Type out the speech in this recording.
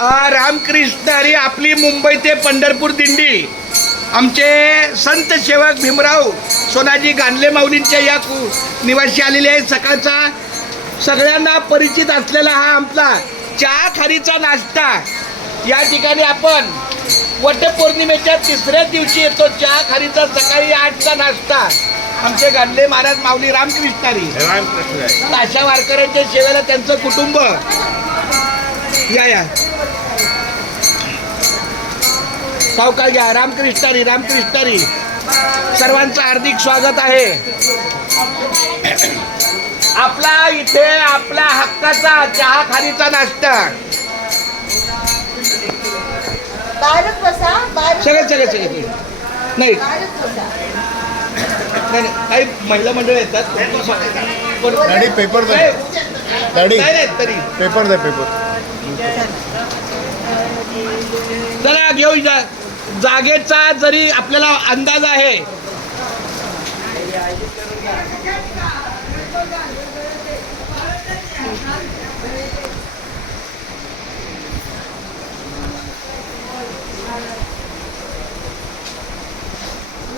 रामकृष्ण हरी आपली मुंबई ते पंढरपूर दिंडी आमचे संत सेवक भीमराव सोनाजी गांधले माऊलींच्या या निवासी आलेले आहे। सकाळचा सगळ्यांना परिचित असलेला हा आमचा चहा खारीचा नाश्ता या ठिकाणी आपण वटपौर्णिमेच्या तिसऱ्या दिवशी येतो। चहा खारीचा सकाळी 8चा नाश्ता आमचे गांधले महाराज माऊली रामकृष्ण हरी अशा वारकऱ्यांच्या सेवेला त्यांचं कुटुंब या सावकार घ्या। रामकृष्ण हरी रामकृष्ण हरी सर्वांचं हार्दिक स्वागत आहे। आपला इथे आपल्या हक्काचा चहा खारीचा नाश्ता सगळे नाही काही महिला मंडळ येतात पेपर तरी पेपर दे पेपर चला घेऊ जागेचा जरी आपल्याला अंदाज आहे।